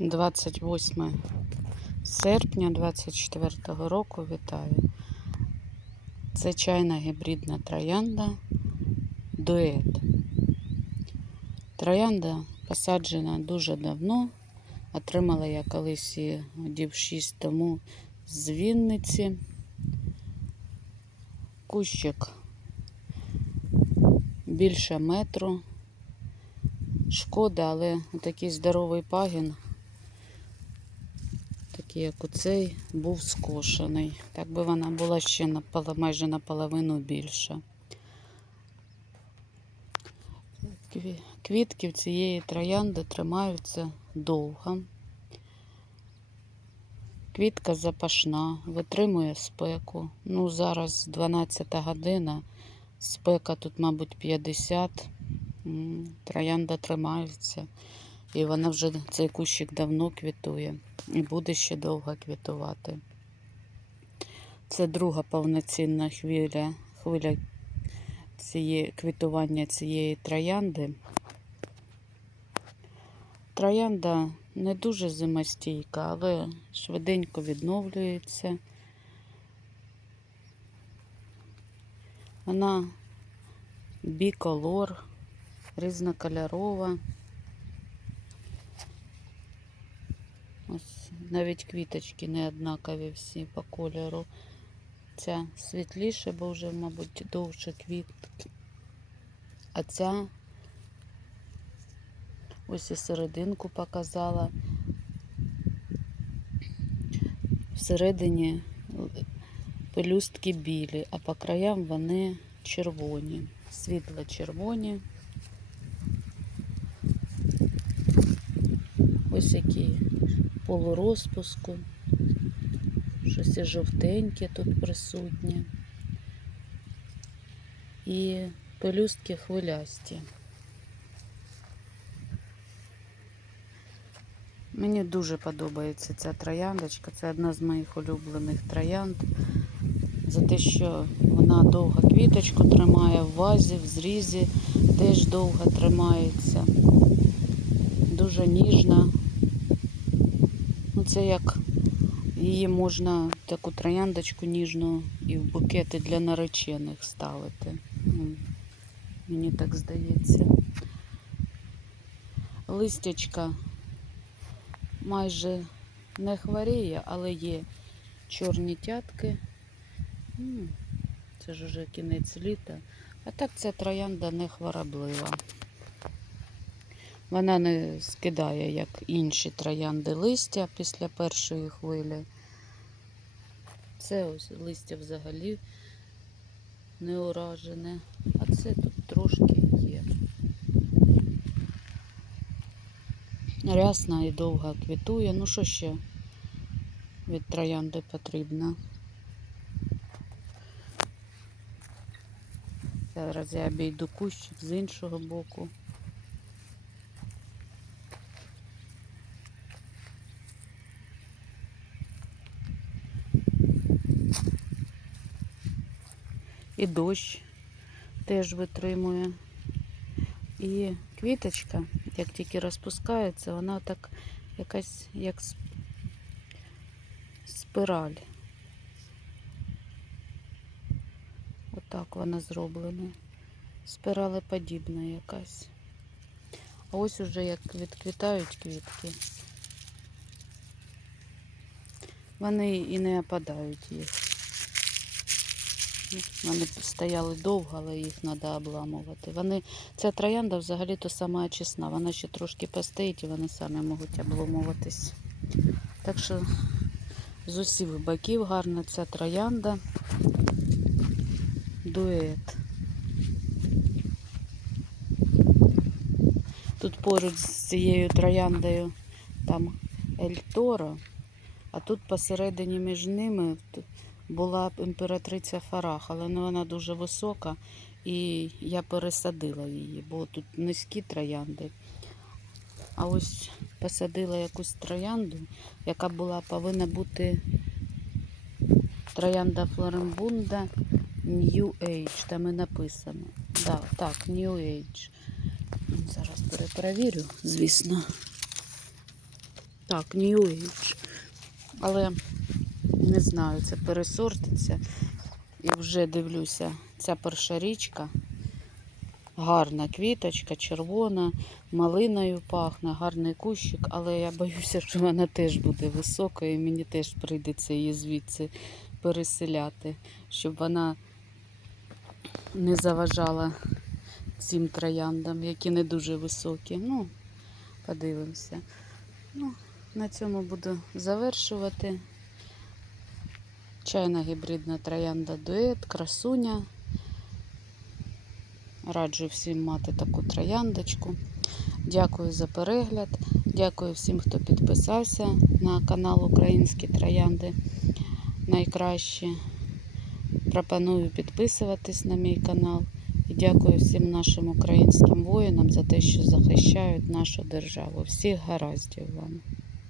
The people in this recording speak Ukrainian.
28 серпня 24 року. Вітаю. Це чайна гібридна троянда дует. Троянда посаджена дуже давно. Отримала я колись її дів 6 тому з Вінниці. Кущик більше метру. Шкода, але такий здоровий пагін, такий як оцей, був скошений. Так би вона була ще майже наполовину більша. Квітки в цієї троянди тримаються довго. Квітка запашна, витримує спеку. Ну, зараз 12 година, спека тут, мабуть, 50. Троянда тримається. І вона вже цей кущик давно квітує і буде ще довго квітувати. Це друга повноцінна хвиля, хвиля цієї, квітування цієї троянди. Троянда не дуже зимостійка, але швиденько відновлюється. Вона біколор, різнокольорова. Ось навіть квіточки не однакові всі по кольору. Ця світліша, бо вже, мабуть, довше квітки. А ця ось і серединку показала. Всередині пелюстки білі, а по краям вони червоні, світло червоні. Ось які полурозпуску. Щось і жовтеньке тут присутнє. І пелюстки хвилясті. Мені дуже подобається ця трояндочка. Це одна з моїх улюблених троянд. За те, що вона довго квіточку тримає в вазі, в зрізі теж довго тримається. Дуже ніжна. Ну, це як її можна таку трояндочку ніжну і в букети для наречених ставити. Мені так здається. Листячка майже не хворіє, але є чорні тятки. Це ж уже кінець літа. А так ця троянда не хвороблива. Вона не скидає, як інші троянди, листя після першої хвилі. Це ось листя взагалі не уражене, а це тут трошки є. Рясна і довго квітує. Ну що ще від троянди потрібно? Зараз я обійду кущик з іншого боку. І дощ теж витримує. І квіточка, як тільки розпускається, вона так якась як спираль. Отак вона зроблена. Спиралеподібна якась. А ось уже як відквітають квітки. Вони і не опадають їх. Вони стояли довго, але їх треба обламувати. Вони, ця троянда взагалі то сама чесна. Вона ще трошки постоїть і вони самі можуть обламуватись. Так що з усіх боків гарна ця троянда. Дует. Тут поруч з цією трояндою там Ельторо, а тут посередині між ними була імператриця Фарах, але вона дуже висока, і я пересадила її, бо тут низькі троянди. А ось посадила якусь троянду, яка була повинна бути троянда Флорембунда New Age. Там і написано. Да, так, New Age. Зараз перепровірю, звісно. Так, New Age. Але не знаю, це пересортиться. І вже дивлюся, ця перша річка. Гарна квіточка, червона, малиною пахне, гарний кущик, але я боюся, що вона теж буде високою, і мені теж прийдеться її звідси переселяти, щоб вона не заважала цим трояндам, які не дуже високі. Ну, подивимося. Ну, на цьому буду завершувати. Чайна гібридна троянда дует, красуня. Раджу всім мати таку трояндочку. Дякую за перегляд. Дякую всім, хто підписався на канал Українські Троянди. Найкраще. Пропоную підписуватись на мій канал. І дякую всім нашим українським воїнам за те, що захищають нашу державу. Всіх гараздів вам!